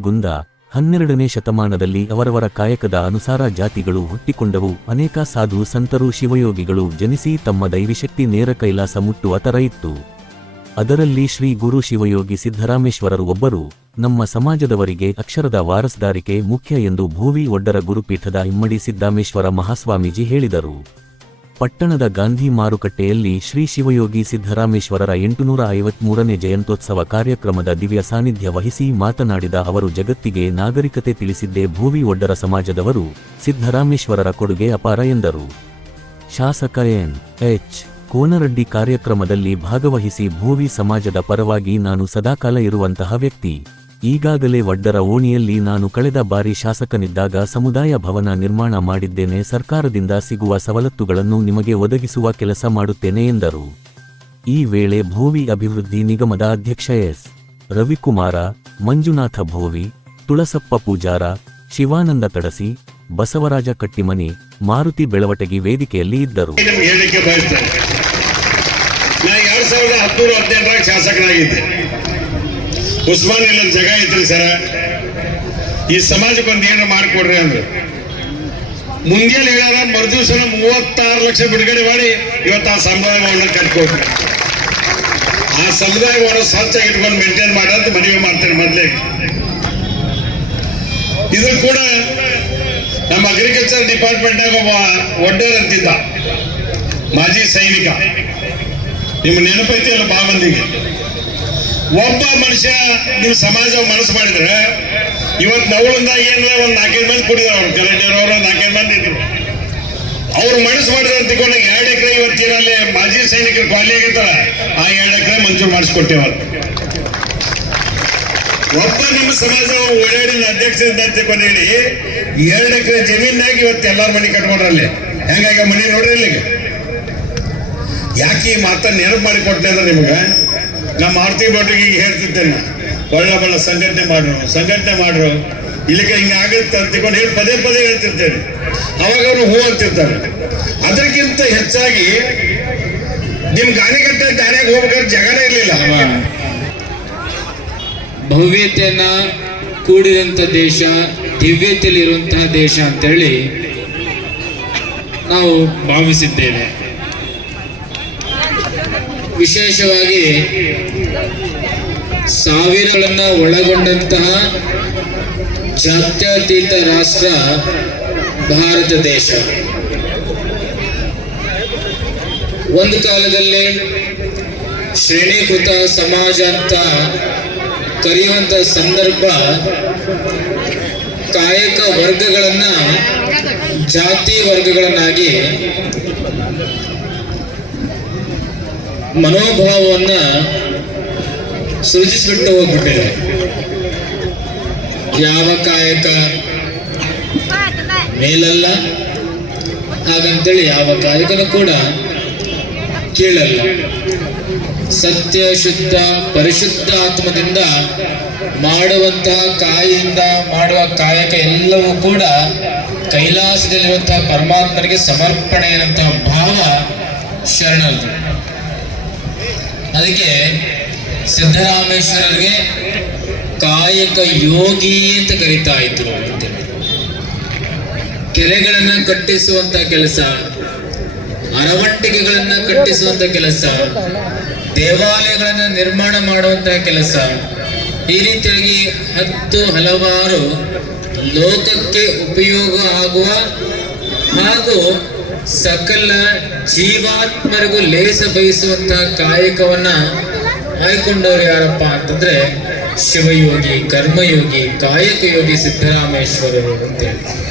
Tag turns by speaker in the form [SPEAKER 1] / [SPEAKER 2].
[SPEAKER 1] ನಳಗುಂದ ಹನ್ನೆರಡನೇ ಶತಮಾನದಲ್ಲಿ ಅವರವರ ಕಾಯಕದ ಅನುಸಾರ ಜಾತಿಗಳು ಹುಟ್ಟಿಕೊಂಡವು. ಅನೇಕ ಸಾಧು ಸಂತರು ಶಿವಯೋಗಿಗಳು ಜನಿಸಿ ತಮ್ಮ ದೈವಿಶಕ್ತಿ ನೇರ ಕೈಲಾಸ ಮುಟ್ಟುವ ತರ ಇತ್ತು ಅದರಲ್ಲಿ ಶ್ರೀ ಗುರು ಶಿವಯೋಗಿ ಸಿದ್ದರಾಮೇಶ್ವರರು ಒಬ್ಬರು. ನಮ್ಮ ಸಮಾಜದವರಿಗೆ ಅಕ್ಷರದ ವಾರಸದಾರಿಕೆ ಮುಖ್ಯ ಎಂದು ಭೂವಿ ಒಡ್ಡರ ಗುರುಪೀಠದ ಇಮ್ಮಡಿ ಸಿದ್ದಾಮೇಶ್ವರ ಮಹಾಸ್ವಾಮೀಜಿ ಹೇಳಿದರು. ಪಟ್ಟಣದ ಗಾಂಧಿ ಮಾರುಕಟ್ಟೆಯಲ್ಲಿ ಶ್ರೀ ಶಿವಯೋಗಿ ಸಿದ್ದರಾಮೇಶ್ವರರ ಎಂಟುನೂರ ಐವತ್ಮೂರನೇ ಜಯಂತ್ಯೋತ್ಸವ ಕಾರ್ಯಕ್ರಮದ ದಿವ್ಯ ಸಾನ್ನಿಧ್ಯ ವಹಿಸಿ ಮಾತನಾಡಿದ ಅವರು, ಜಗತ್ತಿಗೆ ನಾಗರಿಕತೆ ತಿಳಿಸಿದ್ದೇ ಭೂವಿ ಒಡ್ಡರ ಸಮಾಜದವರು ಸಿದ್ದರಾಮೇಶ್ವರರ ಕೊಡುಗೆ ಅಪಾರ ಎಂದರು. ಶಾಸಕ ಎನ್. ಎಚ್. ಕೋನರೆಡ್ಡಿ ಕಾರ್ಯಕ್ರಮದಲ್ಲಿ ಭಾಗವಹಿಸಿ ಭೂವಿ ಸಮಾಜದ ಪರವಾಗಿ ನಾನು ಸದಾಕಾಲ ಇರುವಂತಹ ವ್ಯಕ್ತಿ. ಈಗಾಗಲೇ ವಡ್ಡರ ಓಣಿಯಲ್ಲಿ ನಾನು ಕಳೆದ ಬಾರಿ ಶಾಸಕನಿದ್ದಾಗ ಸಮುದಾಯ ಭವನ ನಿರ್ಮಾಣ ಮಾಡಿದ್ದೇನೆ, ಸರ್ಕಾರದಿಂದ ಸಿಗುವ ಸವಲತ್ತುಗಳನ್ನು ನಿಮಗೆ ಒದಗಿಸುವ ಕೆಲಸ ಮಾಡುತ್ತೇನೆ ಎಂದರು. ಈ ವೇಳೆ ಭೋವಿ ಅಭಿವೃದ್ಧಿ ನಿಗಮದ ಅಧ್ಯಕ್ಷ ಎಸ್. ರವಿಕುಮಾರ, ಮಂಜುನಾಥ ಭೋವಿ, ತುಳಸಪ್ಪ ಪೂಜಾರ, ಶಿವಾನಂದ ತಡಸಿ, ಬಸವರಾಜ ಕಟ್ಟಿಮನಿ, ಮಾರುತಿ ಬೆಳವಟಗಿ ವೇದಿಕೆಯಲ್ಲಿ ಇದ್ದರು.
[SPEAKER 2] ನಿಮ್ಗೆ ಉಸ್ಮಾನ್ ಇಲ್ಲ ಜಾಗ ಐತ್ರಿ ಸರ. ಈ ಸಮಾಜಕ್ಕೆ ಒಂದು ಏನು ಮಾಡಿಕೊಡ್ರಿ ಅಂದ್ರೆ. ಮುಂಜಾನೆ ಹೇಳ ಮರುದಿವ್ಸನ ಮೂವತ್ತಾರು ಲಕ್ಷ ಬಿಡುಗಡೆ ಮಾಡಿ ಇವತ್ತು ಆ ಸಮುದಾಯ ಭವನ ಆ ಸಮುದಾಯ ಭವನ ಸ್ವಚ್ಛ ಇಟ್ಕೊಂಡು ಮೇಂಟೈನ್ ಮಾಡಂತ ಮನವಿ ಮಾಡ್ತೇನೆ ಮೊದಲೇ. ಇದು ಕೂಡ ನಮ್ಮ ಅಗ್ರಿಕಲ್ಚರ್ ಡಿಪಾರ್ಟ್ಮೆಂಟ್ನಾಗ ಒಬ್ಬ ಒಡ್ಡರ್ ಅಂತಿದ್ದ. ಮಾಜಿ ಸೈನಿಕ. ನಿಮ್ಮ ನೆನಪೈತಿ ಅಲ್ಲ ಬಾ ಮಂದಿಗೆ ಒಬ್ಬ ಮನುಷ್ಯ ನೀವು ಸಮಾಜ ಮನಸ್ಸು ಮಾಡಿದ್ರೆ ಇವತ್ತು ನವಳಿಂದ ಏನಾರ ಒಂದು ನಾಲ್ಕೈದು ಮಂದಿ ಕುಡಿದ್ರು ಅವ್ರು. ಕಲೆಕ್ಟರ್ ನಾಲ್ಕೈದು ಮಂದಿ ಇದ್ರು. ಅವ್ರು ಮನಸ್ಸು ಮಾಡಿದ್ರೆ ಅಂತ ಎರಡು ಎಕರೆ ಇವತ್ತಿನಲ್ಲಿ ಮಾಜಿ ಸೈನಿಕರು ಖಾಲಿ ಆಗಿರ್ತಾರ. ಆ ಎರಡು ಎಕರೆ ಮಂಜೂರು ಮಾಡಿಸ್ಕೊಟ್ಟೇವ ಒಬ್ಬ ನಿಮ್ಮ ಸಮಾಜ ಓಡಾಡಿನ ಅಧ್ಯಕ್ಷರಿಂದ ಅಂತ ಹೇಳಿ, ಎರಡು ಎಕರೆ ಜಮೀನಾಗಿ ಇವತ್ತು ಎಲ್ಲಾರ ಮನೆ ಕಟ್ಕೊಂಡ್ರಲ್ಲಿ ಹೆಂಗಾಗಿ ಮನೆ ನೋಡ್ರಿ ಇಲ್ಲಿಗೆ? ಯಾಕೆ ಈ ಮಾತನ್ನ ನೆನಪು ಮಾಡಿ ಕೊಟ್ಟೆ ಅಂದ್ರೆ ನಿಮ್ಗೆ? ನಮ್ಮ ಆರ್ತಿ ಭಟ್ರಿಗೆ ಈಗ ಹೇಳ್ತಿದ್ದೇನೆ. ಒಳ್ಳೆ ಒಳ್ಳೆ ಸಂಘಟನೆ ಮಾಡ್ರು. ಸಂಘಟನೆ ಮಾಡ್ರು. ಇಲ್ಲಿಗೆ ಹಿಂಗೆ ಆಗುತ್ತೆ ಅಂತ ತಿಳ್ಕೊಂಡು ಹೇಳಿ ಪದೇ ಪದೇ ಹೇಳ್ತಿರ್ತೇನೆ ಅವಾಗ ಅವರು ಹೂ ಅಂತಿರ್ತಾರೆ ಅದಕ್ಕಿಂತ ಹೆಚ್ಚಾಗಿ ನಿಮ್ ಗಾನಿಗಟ್ಟೆ ದಾರ್ಯಾಗ ಹೋಗ್ಬೇಕಾದ್ರೆ ಜಗನೇ ಇರಲಿಲ್ಲ.
[SPEAKER 3] ಭವ್ಯತೆಯನ್ನ ಕೂಡಿದಂಥ ದೇಶ, ದಿವ್ಯತೆಯಲ್ಲಿರುವಂತಹ ದೇಶ ಅಂತ ಹೇಳಿ ನಾವು ಭಾವಿಸಿದ್ದೇವೆ. ವಿಶೇಷವಾಗಿ ಸಾವಿರಗಳನ್ನ ಒಳಗೊಂಡಂತಹ ಜಾತ್ಯತೀತ ರಾಷ್ಟ್ರ ಭಾರತ ದೇಶ. ಒಂದು ಕಾಲದಲ್ಲಿ ಶ್ರೇಣೀಕೃತ ಸಮಾಜ ಅಂತ ಕರೆಯುವಂತ ಸಂದರ್ಭ ಕಾಯಕ ವರ್ಗಗಳನ್ನ ಜಾತಿ ವರ್ಗಗಳನ್ನಾಗಿ ಮನೋಭಾವವನ್ನ ಸೃಜಿಸಿಬಿಟ್ಟು ಹೋಗ್ಬಿಟ್ಟಿದೆ. ಯಾವ ಕಾಯಕ? ಮೇಲಲ್ಲ? ಹಾಗಂತೇಳಿ ಯಾವ ಕಾಯಕನು ಕೂಡ ಕೇಳಲ್ಲ. ಸತ್ಯ, ಶುದ್ಧ, ಪರಿಶುದ್ಧ ಆತ್ಮದಿಂದ ಮಾಡುವಂತಹ ಕಾಯಿಯಿಂದ ಮಾಡುವ ಕಾಯಕ ಎಲ್ಲವೂ ಕೂಡ ಕೈಲಾಸದಲ್ಲಿರುವಂತಹ ಪರಮಾತ್ಮನಿಗೆ ಸಮರ್ಪಣೆ ಅನ್ನುವಂತಹ ಭಾವ ಶರಣರದು ಅದಕ್ಕೆ ಸಿದ್ದರಾಮೇಶ್ವರರಿಗೆ ಕಾಯಕ ಯೋಗಿ ಅಂತ ಕರೀತಾ ಇದ್ರು ಕೆರೆಗಳನ್ನ ಕಟ್ಟಿಸುವಂತ ಕೆಲಸ, ಅರವಂಟಿಕೆಗಳನ್ನ ಕಟ್ಟಿಸುವಂತ ಕೆಲಸ, ದೇವಾಲಯಗಳನ್ನ ನಿರ್ಮಾಣ ಮಾಡುವಂತ ಕೆಲಸ, ಈ ರೀತಿಯಾಗಿ ಹತ್ತು ಹಲವಾರು ಲೋಕಕ್ಕೆ ಉಪಯೋಗ ಆಗುವ ಹಾಗೂ ಸಕಲ ಜೀವಾತ್ಮರಿಗೂ ಲೇಸ ಬಯಸುವಂತಹ ಕಾಯಕವನ್ನ ಆಯ್ಕೊಂಡವ್ರು ಯಾರಪ್ಪ ಅಂತಂದ್ರೆ ಶಿವಯೋಗಿ ಕರ್ಮಯೋಗಿ ಕಾಯಕ ಯೋಗಿ ಸಿದ್ದರಾಮೇಶ್ವರರು ಅಂತೇಳಿ.